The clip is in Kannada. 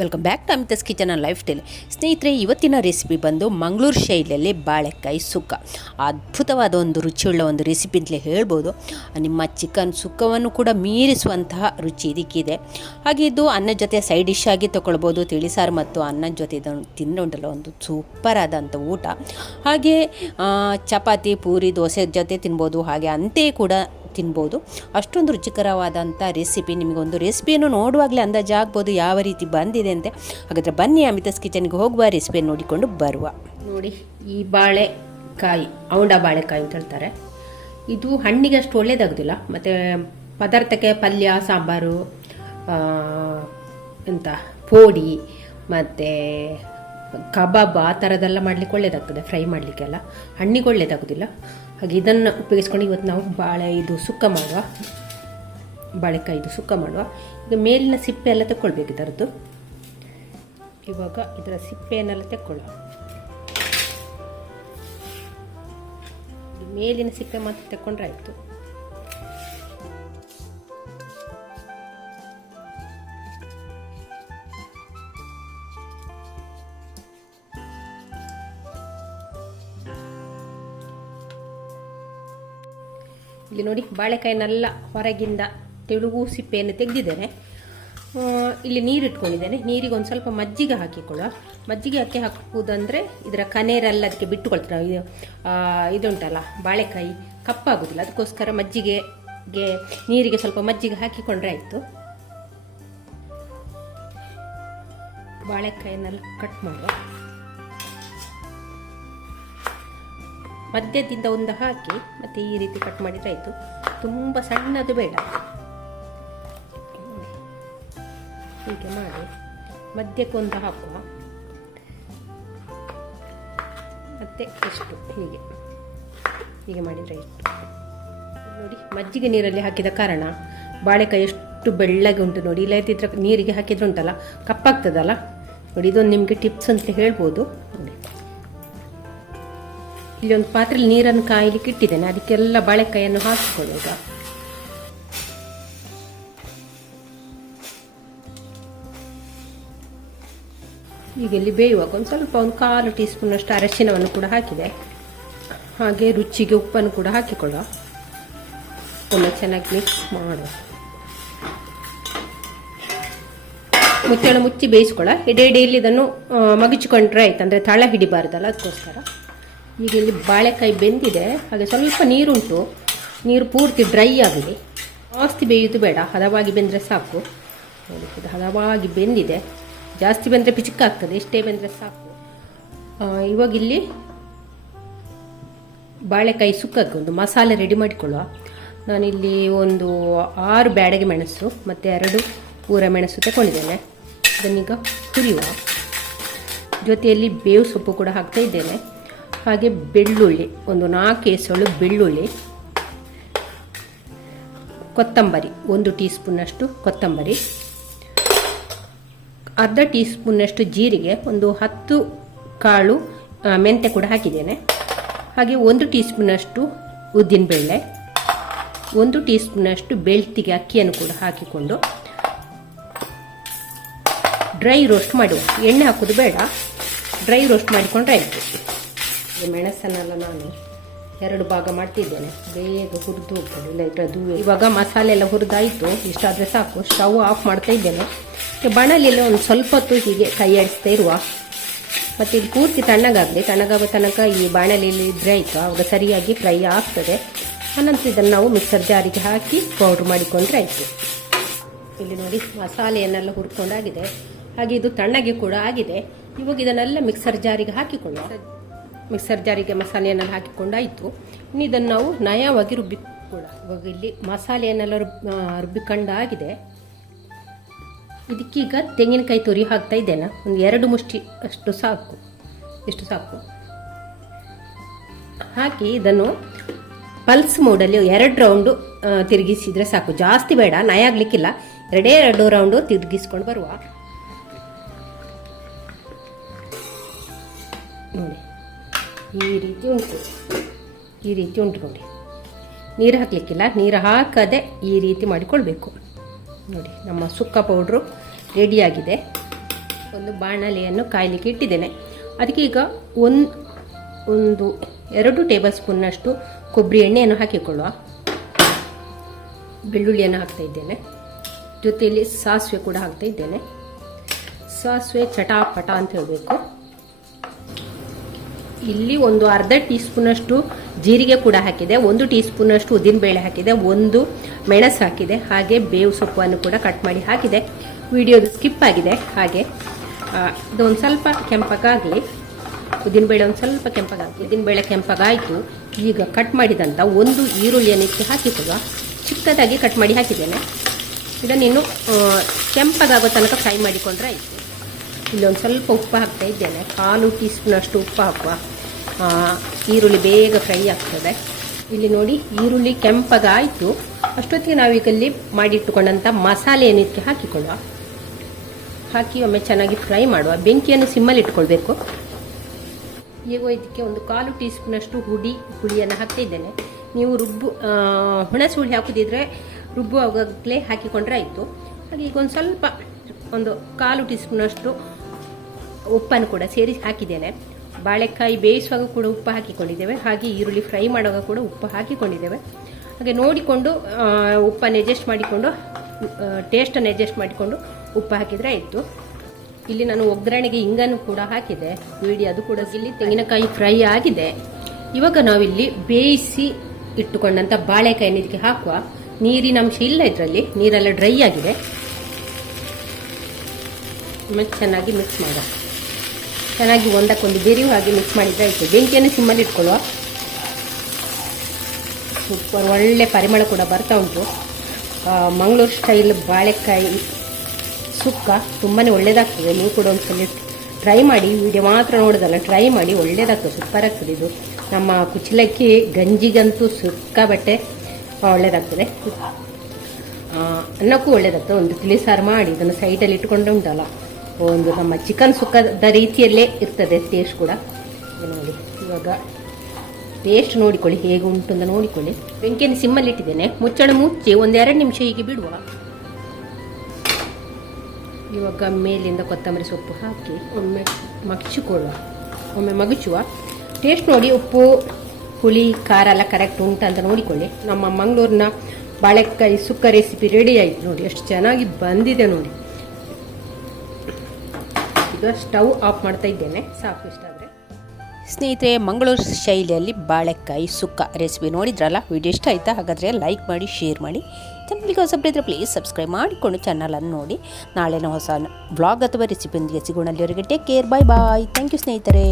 Welcome back to Amitha's kitchen and lifestyle ಸ್ನೇಹಿತರೆ, ಇವತ್ತಿನ ರೆಸಿಪಿ ಬಂದು ಮಂಗಳೂರು ಶೈಲಿಯಲ್ಲಿ ಬಾಳೆಕಾಯಿ ಸುಕ್ಕ. ಅದ್ಭುತವಾದ ಒಂದು ರುಚಿಯುಳ್ಳ ಒಂದು ರೆಸಿಪಿ ಅಂತಲೇ ಹೇಳ್ಬೋದು. ನಿಮ್ಮ ಚಿಕನ್ ಸುಕ್ಕವನ್ನು ಕೂಡ ಮೀರಿಸುವಂತಹ ರುಚಿ ಇದಕ್ಕಿದೆ. ಹಾಗೆ ಇದು ಅನ್ನದ ಜೊತೆ ಸೈಡ್ ಡಿಶ್ ಆಗಿ ತೊಗೊಳ್ಬೋದು ತಿಳಿಸಾರು ಮತ್ತು ಅನ್ನದ ಜೊತೆ ಇದನ್ನು ತಿಂದುಂಟಲ್ಲ ಒಂದು ಸೂಪರ್ ಆದಂಥ ಊಟ. ಹಾಗೆ ಚಪಾತಿ, ಪೂರಿ, ದೋಸೆ ಜೊತೆ ತಿನ್ಬೋದು. ಹಾಗೆ ಅಂತೆ ಕೂಡ ತಿನ್ಬೋದು. ಅಷ್ಟೊಂದು ರುಚಿಕರವಾದಂಥ ರೆಸಿಪಿ ನಿಮಗೊಂದು ರೆಸಿಪಿಯನ್ನು ನೋಡುವಾಗಲೇ ಅಂದಾಜಾಗ್ಬೋದು ಯಾವ ರೀತಿ ಬಂದಿದೆ ಅಂತ. ಹಾಗಾದರೆ ಬನ್ನಿ ಅಮಿತಾಸ್ ಕಿಚನ್ಗೆ ಹೋಗುವ ರೆಸಿಪಿಯನ್ನು ನೋಡಿಕೊಂಡು ಬರುವ. ನೋಡಿ, ಈ ಬಾಳೆಕಾಯಿ ಔಂಡ ಬಾಳೆಕಾಯಿ ಅಂತ ಹೇಳ್ತಾರೆ. ಇದು ಹಣ್ಣಿಗೆ ಅಷ್ಟು ಒಳ್ಳೇದಾಗೋದಿಲ್ಲ. ಮತ್ತು ಪದಾರ್ಥಕ್ಕೆ ಪಲ್ಯ, ಸಾಂಬಾರು ಎಂತ, ಪೋಡಿ, ಮತ್ತು ಕಬಾಬ್ ಆ ಥರದ್ದೆಲ್ಲ ಮಾಡ್ಲಿಕ್ಕೆ ಒಳ್ಳೇದಾಗ್ತದೆ, ಫ್ರೈ ಮಾಡಲಿಕ್ಕೆಲ್ಲ. ಹಣ್ಣಿಗೆ ಒಳ್ಳೇದಾಗೋದಿಲ್ಲ. ಹಾಗೆ ಇದನ್ನು ಉಪಯೋಗಿಸ್ಕೊಂಡು ಇವತ್ತು ನಾವು ಬಾಳೆ ಇದು ಸುಕ್ಕ ಮಾಡುವ. ಬಾಳೆಕಾಯಿದು ಸುಕ್ಕ ಮಾಡುವ. ಈಗ ಮೇಲಿನ ಸಿಪ್ಪೆ ಎಲ್ಲ ತಗೊಳ್ಬೇಕು ಇದರದ್ದು. ಇವಾಗ ಇದರ ಸಿಪ್ಪೆಯನ್ನೆಲ್ಲ ತೆಕ್ಕೊಳ್ಳುವ ಮೇಲಿನ ಸಿಪ್ಪೆ ಮಾತ್ರ ತಕ್ಕೊಂಡ್ರೆ ಆಯಿತು. ಇಲ್ಲಿ ನೋಡಿ, ಬಾಳೆಕಾಯಿನೆಲ್ಲ ಹೊರಗಿಂದ ತೆಳುಗು ಸಿಪ್ಪೆಯನ್ನು ತೆಗೆದಿದ್ದೇನೆ. ಇಲ್ಲಿ ನೀರು ಇಟ್ಕೊಂಡಿದ್ದೇನೆ ನೀರಿಗೆ ಒಂದು ಸ್ವಲ್ಪ ಮಜ್ಜಿಗೆ ಹಾಕಿಕೊಳ್ಳುವ. ಮಜ್ಜಿಗೆ ಹಾಕಿ ಹಾಕುವುದಂದರೆ ಇದರ ಕನೇರೆಲ್ಲ ಅದಕ್ಕೆ ಬಿಟ್ಟುಕೊಳ್ತಾರೆ. ಇದು ಇದುಂಟಲ್ಲ, ಬಾಳೆಕಾಯಿ ಕಪ್ಪಾಗೋದಿಲ್ಲ. ಅದಕ್ಕೋಸ್ಕರ ಮಜ್ಜಿಗೆಗೆ, ನೀರಿಗೆ ಸ್ವಲ್ಪ ಮಜ್ಜಿಗೆ ಹಾಕಿಕೊಂಡ್ರೆ ಆಯಿತು. ಬಾಳೆಕಾಯಿನೆಲ್ಲ ಕಟ್ ಮಾಡುವ. ಮಧ್ಯದಿಂದ ಒಂದು ಹಾಕಿ ಮತ್ತೆ ಈ ರೀತಿ ಕಟ್ ಮಾಡಿದ್ರೆ ಆಯಿತು. ತುಂಬ ಸಣ್ಣದು ಬೇಡ. ಹೀಗೆ ಮಾಡಿ ಮಧ್ಯಕ್ಕೊಂದು ಹಾಕುವ. ಮತ್ತೆ ಎಷ್ಟು? ಹೀಗೆ. ಹೀಗೆ ಮಾಡಿದರೆ ಇಷ್ಟು ನೋಡಿ, ಮಜ್ಜಿಗೆ ನೀರಲ್ಲಿ ಹಾಕಿದ ಕಾರಣ ಬಾಳೆಕಾಯಿ ಎಷ್ಟು ಬೆಳ್ಳಗೆ ಉಂಟು ನೋಡಿ. ಇಲ್ಲದಿದ್ರೆ ನೀರಿಗೆ ಹಾಕಿದ್ರೆ ಉಂಟಲ್ಲ, ಕಪ್ಪಾಗ್ತದಲ್ಲ. ನೋಡಿ, ಇದೊಂದು ನಿಮಗೆ ಟಿಪ್ಸ್ ಅಂತ ಹೇಳ್ಬೋದು. ಇಲ್ಲಿ ಒಂದು ಪಾತ್ರೆಯಲ್ಲಿ ನೀರನ್ನು ಕಾಯಲಿಕ್ಕೆ ಇಟ್ಟಿದ್ದೇನೆ. ಅದಕ್ಕೆಲ್ಲ ಬಾಳೆಕಾಯಿಯನ್ನು ಹಾಕಿಕೊಳ್ಳುವಾಗ ಈಗ ಇಲ್ಲಿ ಬೇಯುವಾಗ ಒಂದು ಸ್ವಲ್ಪ ಒಂದು ಕಾಲು ಟೀ ಸ್ಪೂನಷ್ಟು ಅರಶಿನವನ್ನು ಕೂಡ ಹಾಕಿದೆ. ಹಾಗೆ ರುಚಿಗೆ ಉಪ್ಪನ್ನು ಕೂಡ ಹಾಕಿಕೊಳ್ಳುವ. ಒಮ್ಮೆ ಚೆನ್ನಾಗಿ ಮಿಕ್ಸ್ ಮಾಡುವ. ಮುಚ್ಚಳ ಮುಚ್ಚಿ ಬೇಯಿಸ್ಕೊಳ್ಳ ಎಡೆ ಎಡೆಯಲ್ಲಿ ಇದನ್ನು ಮಗುಚಿಕೊಂಡ್ರೆ ಆಯ್ತು. ಅಂದರೆ ತಳ ಹಿಡಿಬಾರ್ದಲ್ಲ, ಅದಕ್ಕೋಸ್ಕರ. ಈಗ ಇಲ್ಲಿ ಬಾಳೆಕಾಯಿ ಬೆಂದಿದೆ. ಹಾಗೆ ಸ್ವಲ್ಪ ನೀರುಂಟು. ನೀರು ಪೂರ್ತಿ ಡ್ರೈ ಆಗಿದೆ. ಜಾಸ್ತಿ ಬೇಯೋದು ಬೇಡ. ಹದವಾಗಿ ಬೆಂದರೆ ಸಾಕು. ನೋಡಿ ಹದವಾಗಿ ಬೆಂದಿದೆ. ಜಾಸ್ತಿ ಬೆಂದರೆ ಪಿಚಿಕಾಗ್ತದೆ. ಇಷ್ಟೇ ಬೆಂದರೆ ಸಾಕು. ಇವಾಗ ಇಲ್ಲಿ ಬಾಳೆಕಾಯಿ ಸುಕ್ಕಕ್ಕೆ ಒಂದು ಮಸಾಲೆ ರೆಡಿ ಮಾಡಿಕೊಳ್ಳುವ. ನಾನಿಲ್ಲಿ ಒಂದು ಆರು ಬ್ಯಾಡಗೆ ಮೆಣಸು ಮತ್ತು ಎರಡು ಊರ ಮೆಣಸು ತಗೊಂಡಿದ್ದೇನೆ ಇದನ್ನೀಗ ಕುರಿಯುವ ಜೊತೆಯಲ್ಲಿ ಬೇವು ಸೊಪ್ಪು ಕೂಡ ಹಾಕ್ತಾ ಇದ್ದೇನೆ. ಹಾಗೆ ಬೆಳ್ಳುಳ್ಳಿ, ಒಂದು ನಾಲ್ಕು ಎಸಳು ಬೆಳ್ಳುಳ್ಳಿ, ಕೊತ್ತಂಬರಿ, ಒಂದು ಟೀ ಸ್ಪೂನಷ್ಟು ಕೊತ್ತಂಬರಿ, ಅರ್ಧ ಟೀ ಸ್ಪೂನಷ್ಟು ಜೀರಿಗೆ, ಒಂದು ಹತ್ತು ಕಾಳು ಮೆಂತೆ ಕೂಡ ಹಾಕಿದ್ದೇನೆ. ಹಾಗೆ ಒಂದು ಟೀ ಸ್ಪೂನಷ್ಟು ಉದ್ದಿನಬೇಳೆ, ಒಂದು ಟೀ ಸ್ಪೂನಷ್ಟು ಬೆಳ್ತಿಗೆ ಅಕ್ಕಿಯನ್ನು ಕೂಡ ಹಾಕಿಕೊಂಡು ಡ್ರೈ ರೋಸ್ಟ್ ಮಾಡುವ. ಎಣ್ಣೆ ಹಾಕೋದು ಬೇಡ, ಡ್ರೈ ರೋಸ್ಟ್ ಮಾಡಿಕೊಂಡ್ರೆ ಆಯಿತು. ಮೆಣಸನ್ನೆಲ್ಲ ನಾನು ಎರಡು ಭಾಗ ಮಾಡ್ತಿದ್ದೇನೆ. ಬೇಗ ಹುರಿದು ಹೋಗ್ತದೆ, ಇಲ್ಲ ಅದು ಇವಾಗ ಮಸಾಲೆ ಎಲ್ಲ ಹುರಿದಾಯಿತು, ಇಷ್ಟಾದರೆ ಸಾಕು. ಸ್ಟವ್ ಆಫ್ ಮಾಡ್ತಾ ಇದ್ದೇನೆ. ಬಣಲಿಲ್ಲ ಒಂದು ಸ್ವಲ್ಪ ಹೊತ್ತು ಹೀಗೆ ಕೈ ಆಡಿಸ್ತಾ ಇರುವ. ಮತ್ತು ಇದು ಪೂರ್ತಿ ತಣ್ಣಗಾಗಲಿ. ತಣ್ಣಗಾಗೋ ತನಕ ಈ ಬಾಣಲೆಯಲ್ಲಿ ಇದ್ರೆ ಆಯಿತು. ಆವಾಗ ಸರಿಯಾಗಿ ಫ್ರೈ ಆಗ್ತದೆ. ಅನಂತರ ಇದನ್ನು ನಾವು ಮಿಕ್ಸರ್ ಜಾರಿಗೆ ಹಾಕಿ ಪೌಡ್ರ್ ಮಾಡಿಕೊಂಡ್ರೆ ಆಯಿತು. ಇಲ್ಲಿ ನೋಡಿ, ಮಸಾಲೆಯನ್ನೆಲ್ಲ ಹುರ್ಕೊಂಡಾಗಿದೆ. ಹಾಗೆ ಇದು ತಣ್ಣಗೆ ಕೂಡ ಆಗಿದೆ. ಇವಾಗ ಇದನ್ನೆಲ್ಲ ಮಿಕ್ಸರ್ ಜಾರಿಗೆ ಹಾಕಿಕೊಳ್ಳುವ ಮಿಕ್ಸರ್ ಜಾರಿಗೆ ಮಸಾಲೆಯನ್ನೆಲ್ಲ ಹಾಕಿಕೊಂಡಾಯಿತು. ಇನ್ನು ಇದನ್ನು ನಾವು ನಯವಾಗಿ ರುಬ್ಬಿಕೊಳ್ಳ ಇವಾಗ ಇಲ್ಲಿ ಮಸಾಲೆಯನ್ನೆಲ್ಲ ರುಬ್ ರುಬ್ಬಿಕೊಂಡಾಗಿದೆ ಇದಕ್ಕೀಗ ತೆಂಗಿನಕಾಯಿ ತುರಿ ಹಾಕ್ತಾ ಇದ್ದೇನೆ. ಒಂದು ಎರಡು ಮುಷ್ಟಿ ಅಷ್ಟು ಸಾಕು. ಇಷ್ಟು ಸಾಕು? ಹಾಕಿ ಇದನ್ನು ಪಲ್ಸ್ ಮೋಡಲ್ಲಿ ಎರಡು ರೌಂಡು ತಿರುಗಿಸಿದ್ರೆ ಸಾಕು. ಜಾಸ್ತಿ ಬೇಡ, ನಯ ಆಗ್ಲಿಕ್ಕಿಲ್ಲ. ಎರಡೇ ಎರಡು ರೌಂಡು ತಿರುಗಿಸ್ಕೊಂಡು ಬರುವ. ನೋಡಿ. ಈ ರೀತಿ ಉಂಟು. ಈ ರೀತಿ ಉಂಟು ನೋಡಿ. ನೀರು ಹಾಕಲಿಕ್ಕಿಲ್ಲ. ನೀರು ಹಾಕದೆ ಈ ರೀತಿ ಮಾಡಿಕೊಳ್ಬೇಕು. ನೋಡಿ, ನಮ್ಮ ಸುಕ್ಕ ಪೌಡ್ರು ರೆಡಿಯಾಗಿದೆ ಒಂದು ಬಾಣಲೆಯನ್ನು ಕಾಯಲಿಕ್ಕೆ ಇಟ್ಟಿದ್ದೇನೆ. ಅದಕ್ಕೆ ಈಗ ಒಂದು ಒಂದು ಎರಡು ಟೇಬಲ್ ಸ್ಪೂನ್ನಷ್ಟು ಕೊಬ್ಬರಿ ಎಣ್ಣೆಯನ್ನು ಹಾಕಿಕೊಳ್ಳುವ ಬೆಳ್ಳುಳ್ಳಿಯನ್ನು ಹಾಕ್ತಾ ಇದ್ದೇನೆ. ಜೊತೆಯಲ್ಲಿ ಸಾಸಿವೆ ಕೂಡ ಹಾಕ್ತಾ ಇದ್ದೇನೆ. ಸಾಸಿವೆ ಚಟಾಪಟ ಅಂತ ಹೇಳಬೇಕು. ಇಲ್ಲಿ ಒಂದು ಅರ್ಧ ಟೀ ಸ್ಪೂನಷ್ಟು ಜೀರಿಗೆ ಕೂಡ ಹಾಕಿದೆ, ಒಂದು ಟೀ ಸ್ಪೂನಷ್ಟು ಉದ್ದಿನಬೇಳೆ ಹಾಕಿದೆ, ಒಂದು ಮೆಣಸು ಹಾಕಿದೆ, ಹಾಗೆ ಬೇವು ಸೊಪ್ಪನ್ನು ಕೂಡ ಕಟ್ ಮಾಡಿ ಹಾಕಿದೆ. ವಿಡಿಯೋದು ಸ್ಕಿಪ್ ಆಗಿದೆ, ಹಾಗೆ ಇದೊಂದು ಸ್ವಲ್ಪ ಕೆಂಪಗಾಗಲಿ, ಉದ್ದಿನಬೇಳೆ ಒಂದು ಸ್ವಲ್ಪ ಕೆಂಪಗಾಗಲಿ, ಉದ್ದಿನಬೇಳೆ ಕೆಂಪಗಾಯಿತು, ಈಗ ಕಟ್ ಮಾಡಿದಂಥ ಒಂದು ಈರುಳ್ಳಿಯನ್ನು ಇಟ್ಟು ಹಾಕಿಸುವ ಚಿಕ್ಕದಾಗಿ ಕಟ್ ಮಾಡಿ ಹಾಕಿದ್ದೇನೆ. ಇದನ್ನು ಇನ್ನು ಕೆಂಪಗಾಗೋ ತನಕ ಫ್ರೈ ಮಾಡಿಕೊಂಡ್ರೆ ಆಯಿತು. ಇಲ್ಲೊಂದು ಸ್ವಲ್ಪ ಉಪ್ಪು ಹಾಕ್ತಾ ಇದ್ದೇನೆ. ಕಾಲು ಟೀ ಸ್ಪೂನಷ್ಟು ಉಪ್ಪು ಹಾಕುವ ಈರುಳ್ಳಿ ಬೇಗ ಫ್ರೈ ಆಗ್ತದೆ. ಇಲ್ಲಿ ನೋಡಿ, ಈರುಳ್ಳಿ ಕೆಂಪಗಾಯಿತು. ಅಷ್ಟೊತ್ತಿಗೆ ನಾವೀಗ ಇಲ್ಲಿ ಮಾಡಿಟ್ಟುಕೊಂಡಂಥ ಮಸಾಲೆ ಇದಕ್ಕೆ ಹಾಕಿಕೊಳ್ಳುವ. ಹಾಕಿ ಒಮ್ಮೆ ಚೆನ್ನಾಗಿ ಫ್ರೈ ಮಾಡುವ. ಬೆಂಕಿಯನ್ನು ಸಿಮ್ಮಲ್ಲಿ ಇಟ್ಕೊಳ್ಬೇಕು. ಈಗ ಇದಕ್ಕೆ ಒಂದು ಕಾಲು ಟೀ ಸ್ಪೂನಷ್ಟು ಹುಡಿ, ಹುಳಿಯನ್ನು ಹಾಕ್ತಿದ್ದೇನೆ ನೀವು ರುಬ್ಬು ಹುಣಸು ಹುಣಸೆ ಹುಳಿ ಹಾಕೋದಿದ್ರೆ ರುಬ್ಬುವಾಗಲೇ ಹಾಕಿಕೊಂಡ್ರೆ ಆಯಿತು. ಹಾಗೆ ಈಗ ಒಂದು ಸ್ವಲ್ಪ, ಒಂದು ಕಾಲು ಟೀ ಸ್ಪೂನಷ್ಟು ಉಪ್ಪನ್ನು ಕೂಡ ಸೇರಿಸಿ ಹಾಕಿದ್ದೇನೆ. ಬಾಳೆಕಾಯಿ ಬೇಯಿಸುವಾಗ ಕೂಡ ಉಪ್ಪು ಹಾಕಿಕೊಂಡಿದ್ದೇವೆ. ಹಾಗೆ ಈರುಳ್ಳಿ ಫ್ರೈ ಮಾಡುವಾಗ ಕೂಡ ಉಪ್ಪು ಹಾಕಿಕೊಂಡಿದ್ದೇವೆ. ಹಾಗೆ ನೋಡಿಕೊಂಡು ಉಪ್ಪನ್ನು ಅಡ್ಜಸ್ಟ್ ಮಾಡಿಕೊಂಡು ಟೇಸ್ಟನ್ನು ಅಡ್ಜಸ್ಟ್ ಮಾಡಿಕೊಂಡು ಉಪ್ಪು ಹಾಕಿದರೆ ಆಯಿತು. ಇಲ್ಲಿ ನಾನು ಒಗ್ಗರಣೆಗೆ ಇಂಗನ್ನು ಕೂಡ ಹಾಕಿದೆ. ವಿಡಿಯೋ ಅದು ಕೂಡ ಇಲ್ಲಿ ತೆಂಗಿನಕಾಯಿ ಫ್ರೈ ಆಗಿದೆ. ಇವಾಗ ನಾವಿಲ್ಲಿ ಬೇಯಿಸಿ ಇಟ್ಟುಕೊಂಡಂಥ ಬಾಳೆಕಾಯಿನ ಇದಕ್ಕೆ ಹಾಕುವ. ನೀರಿನ ಅಂಶ ಇಲ್ಲ ಇದರಲ್ಲಿ. ನೀರೆಲ್ಲ ಡ್ರೈ ಆಗಿದೆ. ಚೆನ್ನಾಗಿ ಮಿಕ್ಸ್ ಮಾಡುವ ಚೆನ್ನಾಗಿ ಒಂದಕ್ಕೊಂದು ಬೆರೆಯುವ ಹಾಗೆ ಮಿಕ್ಸ್ ಮಾಡಿದ್ರೆ ಆಯಿತು. ಬೆಂಕಿಯನ್ನು ಸಿಮ್ಮಲ್ಲಿ ಇಟ್ಕೊಳ್ಳುವ. ಸೂಪರ್ ಒಳ್ಳೆ ಪರಿಮಳ ಕೂಡ ಬರ್ತಾ ಉಂಟು. ಮಂಗಳೂರು ಸ್ಟೈಲ್ ಬಾಳೆಕಾಯಿ ಸುಕ್ಕ ತುಂಬಾ ಒಳ್ಳೆಯದಾಗ್ತದೆ ನೀವು ಕೂಡ ಒಂದ್ಸಲ ಟ್ರೈ ಮಾಡಿ ವಿಡಿಯೋ ಮಾತ್ರ ನೋಡೋದಲ್ಲ ಟ್ರೈ ಮಾಡಿ ಒಳ್ಳೆಯದಾಗ್ತದೆ ಸೂಪರ್ ಆಗ್ತದೆ ಇದು. ನಮ್ಮ ಕುಚಲಕ್ಕಿ ಗಂಜಿಗಂತೂ ಸುಕ್ಕ ಬಟ್ಟೆ ಒಳ್ಳೆಯದಾಗ್ತದೆ ಅನ್ನಕ್ಕೂ ಒಳ್ಳೆಯದಾಗ್ತದೆ ಒಂದು ತಿಳಿಸಾರು ಮಾಡಿ, ಇದನ್ನು ಸೈಡಲ್ಲಿ ಇಟ್ಕೊಂಡು ಉಂಟಲ್ಲ. ಒಂದು ನಮ್ಮ ಚಿಕನ್ ಸುಕ್ಕದ ರೀತಿಯಲ್ಲೇ ಇರ್ತದೆ ಟೇಸ್ಟ್ ಕೂಡ. ನೋಡಿ, ಇವಾಗ ಟೇಸ್ಟ್ ನೋಡಿಕೊಳ್ಳಿ, ಹೇಗೆ ಉಂಟು ಅಂತ ನೋಡಿಕೊಳ್ಳಿ. ಬೆಂಕಿಯನ್ನು ಸಿಮ್ಮಲ್ಲಿ ಇಟ್ಟಿದ್ದೇನೆ. ಮುಚ್ಚಳ ಮುಚ್ಚಿ ಒಂದೆರಡು ನಿಮಿಷ ಹೀಗೆ ಬಿಡುವ. ಇವಾಗ ಮೇಲಿಂದ ಕೊತ್ತಂಬರಿ ಸೊಪ್ಪು ಹಾಕಿ ಒಮ್ಮೆ ಮಗಚಿಕೊಳ್ಳುವ. ಒಮ್ಮೆ ಮಗಚುವ. ಟೇಸ್ಟ್ ನೋಡಿ, ಉಪ್ಪು, ಹುಳಿ, ಖಾರ ಎಲ್ಲ ಕರೆಕ್ಟ್ ಉಂಟ ಅಂತ ನೋಡಿಕೊಳ್ಳಿ. ನಮ್ಮ ಮಂಗಳೂರಿನ ಬಾಳೆಕಾಯಿ ಸುಕ್ಕ ರೆಸಿಪಿ ರೆಡಿ ಆಯಿತು ನೋಡಿ, ಎಷ್ಟು ಚೆನ್ನಾಗಿ ಬಂದಿದೆ ನೋಡಿ. ಸ್ಟವ್ ಆಫ್ ಮಾಡ್ತಾ ಇದ್ದೇನೆ. ಸಾಕು ಇಷ್ಟ ಆದರೆ ಸ್ನೇಹಿತರೆ, ಮಂಗಳೂರು ಶೈಲಿಯಲ್ಲಿ ಬಾಳೆಕಾಯಿ ಸುಕ್ಕ ರೆಸಿಪಿ ನೋಡಿದ್ರಲ್ಲ? ವಿಡಿಯೋ ಇಷ್ಟ ಆಯಿತಾ? ಹಾಗಾದರೆ ಲೈಕ್ ಮಾಡಿ ಶೇರ್ ಮಾಡಿ. ಚಾನಲ್ಗೆ ಹೊಸಬ್ರು ಇದ್ದರೆ ಪ್ಲೀಸ್ ಸಬ್ಸ್ಕ್ರೈಬ್ ಮಾಡಿಕೊಂಡು ಚಾನಲನ್ನು ನೋಡಿ. ನಾಳೆನ ಹೊಸ ಬ್ಲಾಗ್ ಅಥವಾ ರೆಸಿಪಿಯೊಂದಿಗೆ ಸಿಗೋಣ. ಅಲ್ಲಿವರೆಗೆ take care bye bye thank you ಸ್ನೇಹಿತರೆ.